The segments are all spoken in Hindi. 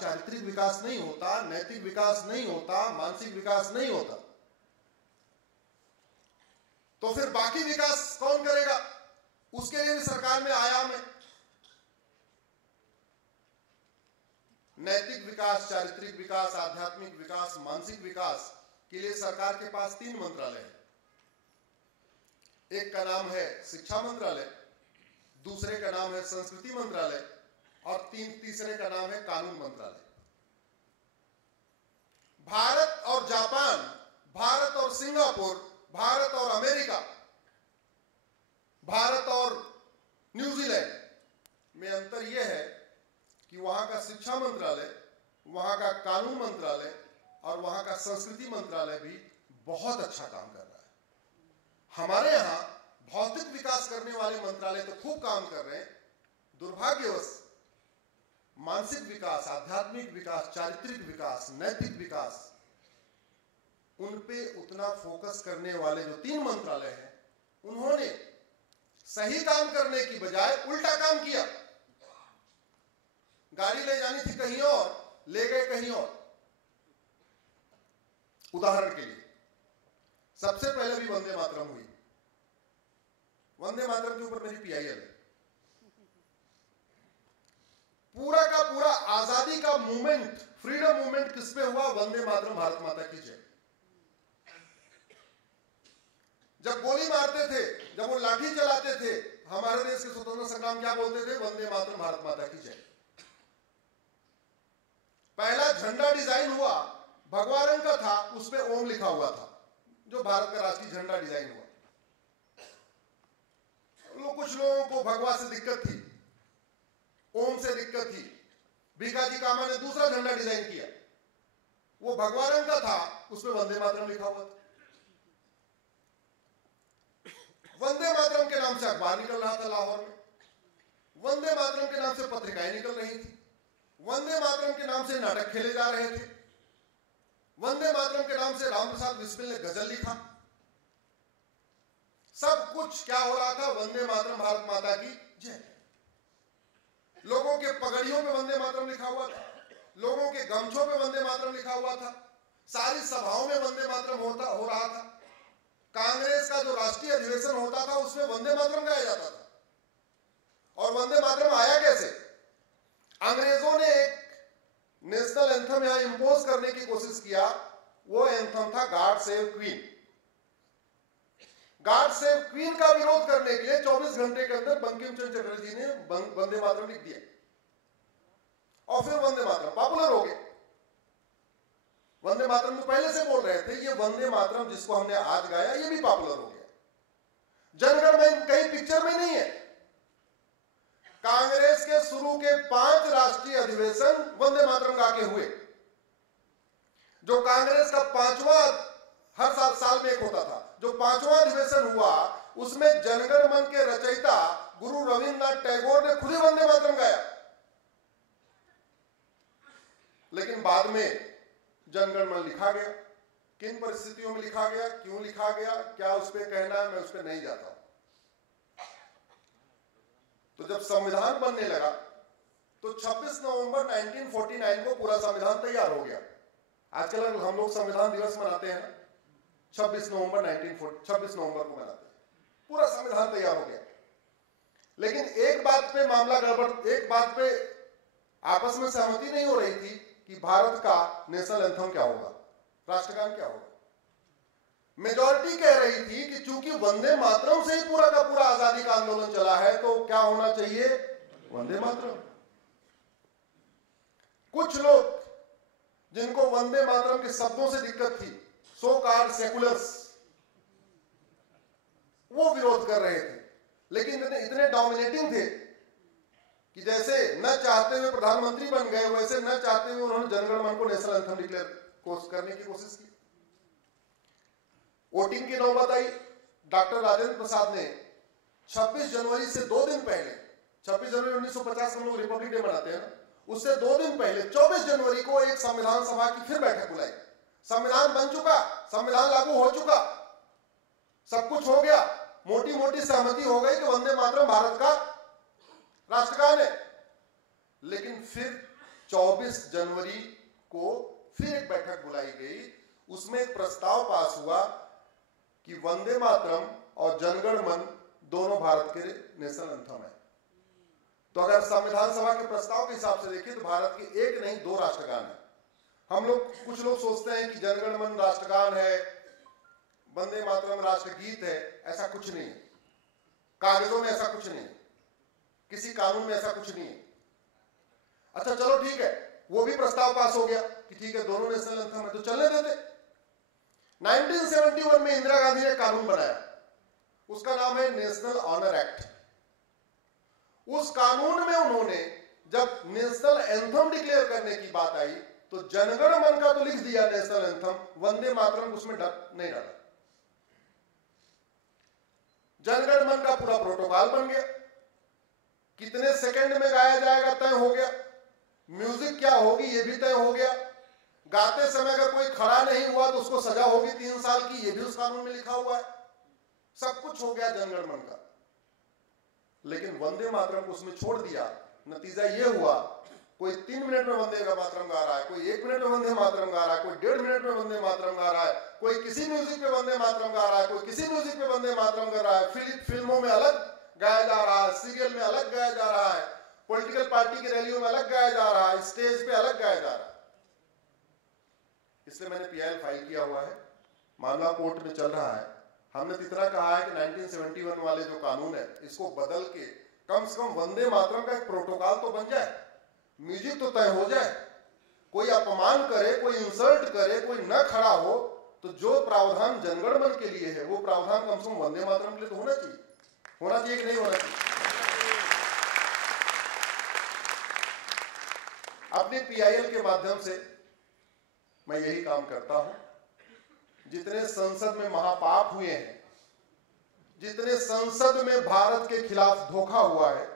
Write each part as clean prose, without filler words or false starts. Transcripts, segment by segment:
चारित्रिक विकास नहीं होता, नैतिक विकास नहीं होता, मानसिक विकास नहीं होता, तो फिर बाकी विकास कौन करेगा? उसके लिए भी सरकार में आयाम है। नैतिक विकास, चारित्रिक विकास, आध्यात्मिक विकास, मानसिक विकास के लिए सरकार के पास 3 मंत्रालय हैं। एक का नाम है शिक्षा मंत्रालय, दूसरे का नाम है संस्कृति मंत्रालय और तीसरे का नाम है कानून मंत्रालय। भारत और जापान, भारत और सिंगापुर, भारत और अमेरिका, भारत और न्यूजीलैंड में अंतर यह है कि वहां का शिक्षा मंत्रालय, वहां का कानून मंत्रालय और वहां का संस्कृति मंत्रालय भी बहुत अच्छा काम कर रहा है। हमारे यहां भौतिक विकास करने वाले मंत्रालय तो खूब काम कर रहे हैं, दुर्भाग्यवश मानसिक विकास, आध्यात्मिक विकास, चारित्रिक विकास, नैतिक विकास, उन पे उतना फोकस करने वाले जो 3 मंत्रालय हैं, उन्होंने सही काम करने की बजाय उल्टा काम किया। गाड़ी ले जानी थी कहीं और, ले गए कहीं और। उदाहरण के लिए सबसे पहले भी वंदे मातरम हुई। वंदे मातरम के ऊपर मेरी पीआईएल है। पूरा का पूरा आजादी का मूवमेंट, फ्रीडम मूवमेंट किस पे हुआ? वंदे मातरम, भारत माता की जय। जब गोली मारते थे, जब वो लाठी चलाते थे, हमारे देश के स्वतंत्रता संग्राम क्या बोलते थे? वंदे मातरम, भारत माता की जय। पहला झंडा डिजाइन हुआ, भगवा रंग का था, उस पे ओम लिखा हुआ था, जो भारत का राष्ट्रीय झंडा डिजाइन हुआ। कुछ लोगों को भगवा से दिक्कत थी, ओम से दिक्कत थी। भीखाजी कामा ने दूसरा झंडा डिजाइन किया, वो भगवा रंग का था, उस पे वंदे मातरम लिखा हुआ था। वंदे मातरम के नाम से अखबार निकल रहा था लाहौर में, वंदे मातरम के नाम से पत्रिकाएं निकल रही थी, वंदे मातरम के नाम से नाटक खेले जा रहे थे, वंदे मातरम के नाम से राम प्रसाद बिस्मिल ने गजल लिखा। सब कुछ क्या हो रहा था? वंदे मातरम, भारत माता की जय। लोगों के पगड़ियों पे वंदे मातरम लिखा हुआ था, लोगों के गमछों पे वंदे मातरम लिखा हुआ था, सारी सभाओं में वंदे मातरम हो रहा था। कांग्रेस का जो राष्ट्रीय अधिवेशन होता था उसमें वंदे मातरम गाया जाता था। और वंदे मातरम आया कैसे? अंग्रेजों ने एक नेशनल एंथम यहां इंपोज करने की कोशिश किया। वो एंथम था God save queen. God save queen का विरोध करने के लिए 24 घंटे के अंदर बंकिम चंद्र चटर्जी ने वंदे मातरम लिख दिया और फिर वंदे मातरम पॉपुलर हो गए। वंदे मातरम तो पहले से बोल रहे थे, ये वंदे मातरम जिसको हमने आज गाया ये भी पॉपुलर हो गया। जनगण मन कहीं पिक्चर में नहीं है। कांग्रेस के शुरू के 5 राष्ट्रीय अधिवेशन वंदे मातरम गा के हुए। जो कांग्रेस का 5वां, हर साल में एक होता था, जो 5वां अधिवेशन हुआ उसमें जनगण मन के रचयिता गुरु रविंद्रनाथ टैगोर ने खुद ही वंदे मातरम गाया। लेकिन बाद में जनगण मन लिखा गया। किन परिस्थितियों में लिखा गया, क्यों लिखा गया, क्या उस पर कहना है, मैं उस पर नहीं जाता। तो जब संविधान बनने लगा तो 26 नवंबर 1949 को पूरा संविधान तैयार हो गया। आजकल हम लोग संविधान दिवस मनाते हैं, 26 नवंबर को मनाते हैं। पूरा संविधान तैयार हो गया। लेकिन एक बात पे मामला गड़बड़, एक बात पे आपस में सहमति नहीं हो रही थी कि भारत का नेशनल एंथम क्या होगा, राष्ट्रगान क्या होगा। मेजॉरिटी कह रही थी कि चूंकि वंदे मातरम से ही पूरा का पूरा आजादी का आंदोलन चला है तो क्या होना चाहिए? वंदे मातरम। कुछ लोग जिनको वंदे मातरम के शब्दों से दिक्कत थी, सो कॉल्ड सेकुलर्स, वो विरोध कर रहे थे। लेकिन इतने डोमिनेटिंग थे कि जैसे न चाहते हुए प्रधानमंत्री बन गए, वैसे न चाहते हुए उन्होंने जनगण मन को नेशनल एंथम डिक्लेयर करने की कोशिश की। वोटिंग की नौबत आई। डॉक्टर राजेंद्र प्रसाद ने 26 जनवरी से 2 दिन पहले, 26 जनवरी 1950 हम लोग रिपब्लिक डे मनाते हैं ना, उससे 2 दिन पहले 24 जनवरी को एक संविधान सभा की फिर बैठक बुलाई। संविधान बन चुका, संविधान लागू हो चुका, सब कुछ हो गया, मोटी मोटी सहमति हो गई कि वंदे मातरम भारत का राष्ट्रगान है। लेकिन फिर 24 जनवरी को फिर एक बैठक बुलाई गई। उसमें एक प्रस्ताव पास हुआ कि वंदे मातरम और जनगण मन दोनों भारत के नेशनल एंथम है। तो अगर संविधान सभा के प्रस्ताव के हिसाब से देखिए तो भारत के एक नहीं 2 राष्ट्रगान है। हम लोग, कुछ लोग सोचते हैं कि जनगण मन राष्ट्रगान है, वंदे मातरम राष्ट्रगीत है। ऐसा कुछ नहीं है, कागजों में ऐसा कुछ नहीं है, किसी कानून में ऐसा कुछ नहीं है। अच्छा चलो ठीक है, वो भी प्रस्ताव पास हो गया कि ठीक है दोनों नेशनल एंथम है, तो चलने देते। 1971 में इंदिरा गांधी ने कानून बनाया, उसका नाम है नेशनल ऑनर एक्ट। उस कानून में उन्होंने जब नेशनल एंथम डिक्लेयर करने की बात आई तो जनगण मन का तो लिख दिया नेशनल एंथम, वंदे मातरम उसमें नहीं डाला। जनगण मन का पूरा प्रोटोकॉल बन गया, कितने सेकंड में गाया जाएगा तय हो गया, म्यूजिक क्या होगी ये भी तय हो गया, गाते समय अगर कोई खड़ा नहीं हुआ तो उसको सजा होगी 3 साल की, ये भी उस कानून में लिखा हुआ है। सब कुछ हो गया जनगण मन का। लेकिन वंदे मातरम को उसमें छोड़ दिया। नतीजा ये हुआ, कोई 3 मिनट में वंदे मातरम गा रहा है, कोई 1 मिनट में वंदे मातरम गा रहा है, कोई 1.5 मिनट में वंदे मातरम गा रहा है, कोई किसी म्यूजिक पे वंदे मातरम गा रहा है, कोई किसी म्यूजिक पे वंदे मातरम गा रहा है। फिल्मों में अलग गाया जा रहा है, सीरियल में अलग गाया जा रहा है, पॉलिटिकल पार्टी की रैलियों में अलग गाया जा रहा है, स्टेज पे अलग गाया जा रहा है। इसलिए मैंने PIL फाइल किया हुआ है, मामला कोर्ट में चल रहा है। हमने तो इतना कहा है कि 1971 वाले जो कानून है इसको बदल के कम से कम वंदे मातरम का एक प्रोटोकॉल तो बन जाए, म्यूजिक तो तय हो जाए। कोई अपमान करे, कोई इंसल्ट करे, कोई न खड़ा हो, तो जो प्रावधान जनगण मन के लिए है वो प्रावधान कम से कम वंदे मातरम के लिए तो होना चाहिए। होना चाहिए कि नहीं होना चाहिए? अपने PIL के माध्यम से मैं यही काम करता हूं। जितने संसद में महापाप हुए हैं, जितने संसद में भारत के खिलाफ धोखा हुआ है,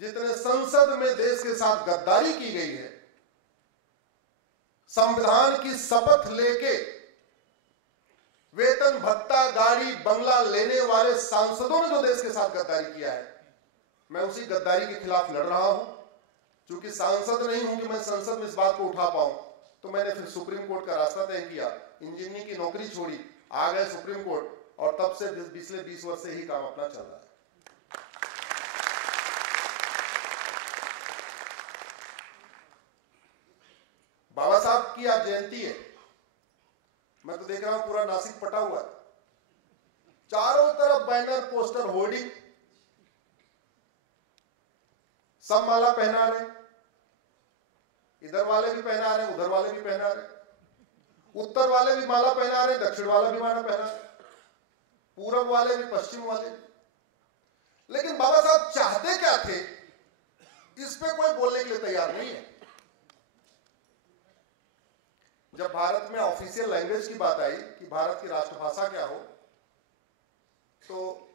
जितने संसद में देश के साथ गद्दारी की गई है, संविधान की शपथ लेके वेतन भत्ता गाड़ी बंगला लेने वाले सांसदों ने जो देश के साथ गद्दारी किया है, मैं उसी गद्दारी के खिलाफ लड़ रहा हूं। क्योंकि सांसद नहीं हूं कि मैं संसद में इस बात को उठा पाऊं, तो मैंने फिर सुप्रीम कोर्ट का रास्ता तय किया, इंजीनियरिंग की नौकरी छोड़ी, आ गए सुप्रीम कोर्ट, और तब से पिछले 20 वर्ष से ही काम अपना चल रहा है। बाबा साहब की आज जयंती है, मैं तो देख रहा हूं पूरा नासिक पटा हुआ है, चारों तरफ बैनर, पोस्टर, होर्डिंग, सब माला पहना रहे, इधर वाले भी पहना रहे, उधर वाले भी पहना रहे, उत्तर वाले भी माला पहना रहे, दक्षिण वाला भी माला पहना रहे, पूरब वाले भी, पश्चिम वाले भी। लेकिन बाबा साहब चाहते क्या थे, इस पे कोई बोलने के लिए तैयार नहीं है। जब भारत में ऑफिशियल लैंग्वेज की बात आई कि भारत की राष्ट्रभाषा क्या हो, तो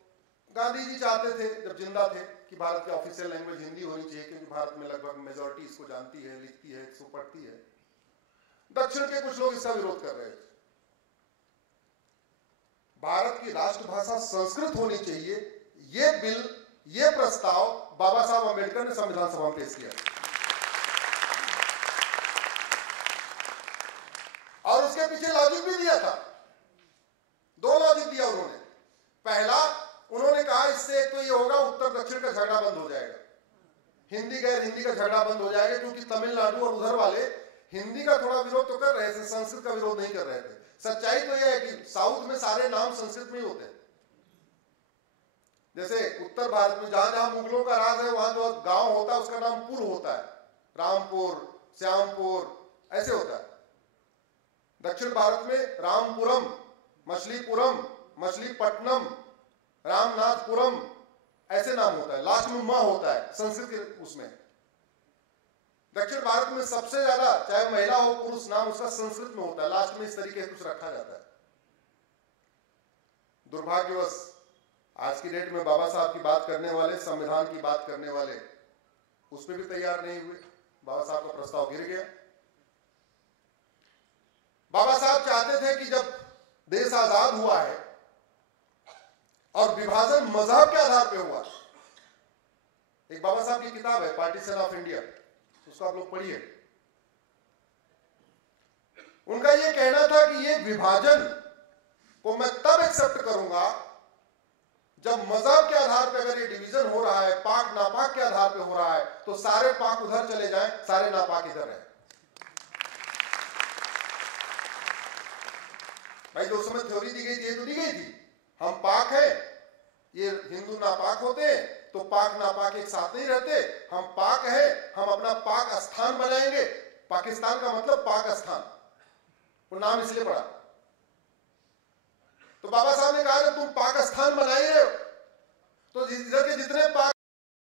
गांधी जी चाहते थे जब जिंदा थे कि भारत की ऑफिशियल लैंग्वेज हिंदी होनी चाहिए, क्योंकि भारत में लगभग मेजॉरिटी इसको जानती है, लिखती है, इसको पढ़ती है। दक्षिण के कुछ लोग इसका विरोध कर रहे थे। भारत की राष्ट्रभाषा संस्कृत होनी चाहिए, ये बिल, ये प्रस्ताव बाबा साहब अम्बेडकर ने संविधान सभा में पेश किया, और उसके पीछे लॉजिक भी दिया था। 2 लॉजिक दिया उन्होंने। पहला, उन्होंने कहा इससे एक तो ये होगा, उत्तर दक्षिण का झगड़ा बंद हो जाएगा, हिंदी गैर हिंदी का झगड़ा बंद हो जाएगा, क्योंकि तमिलनाडु और उधर वाले हिंदी का थोड़ा विरोध तो कर रहे थे, संस्कृत का विरोध नहीं कर रहे थे। सच्चाई तो यह है कि साउथ में सारे नाम संस्कृत में ही होते हैं। जैसे उत्तर भारत में जहां जहां मुगलों का राज है, वहां जो गांव होता है उसका नाम पुर होता है, रामपुर, श्यामपुर, ऐसे होता है। दक्षिण भारत में रामपुरम, मछलीपुरम, मछलीपट्टनम, रामनाथपुरम, ऐसे नाम होता है, लास्ट में मां होता है संस्कृत के उसमें। दक्षिण भारत में सबसे ज्यादा, चाहे महिला हो पुरुष, नाम उसका संस्कृत में होता है, लास्ट में इस तरीके से कुछ रखा जाता है। दुर्भाग्यवश आज की डेट में बाबा साहब की बात करने वाले, संविधान की बात करने वाले उसमें भी तैयार नहीं हुए। बाबा साहब का प्रस्ताव गिर गया। बाबा साहब चाहते थे कि जब देश आजाद हुआ है और विभाजन मजहब के आधार पे हुआ, एक बाबा साहब की किताब है पार्टीशन ऑफ इंडिया, उसको आप लोग पढ़िए। ये कहना था कि ये विभाजन को मैं तब एक्सेप्ट करूंगा जब मजहब के आधार पर अगर ये डिवीजन हो रहा है, पाक नापाक के आधार पर हो रहा है, तो सारे पाक उधर चले जाएं, सारे नापाक इधर रहे। भाई जो उस समय थ्योरी दी गई थी, ये तो दी गई थी हम पाक है, ये हिंदू नापाक होते हैं तो पाक नापाक एक साथ नहीं रहते, हम पाक है, हम अपना पाक स्थान बनाएंगे। पाकिस्तान का मतलब पाक स्थान, वो नाम इसलिए पड़ा। तो बाबा साहब ने कहा कि तुम पाक स्थान बना ही रहे हो, तो इधर के जितने पाक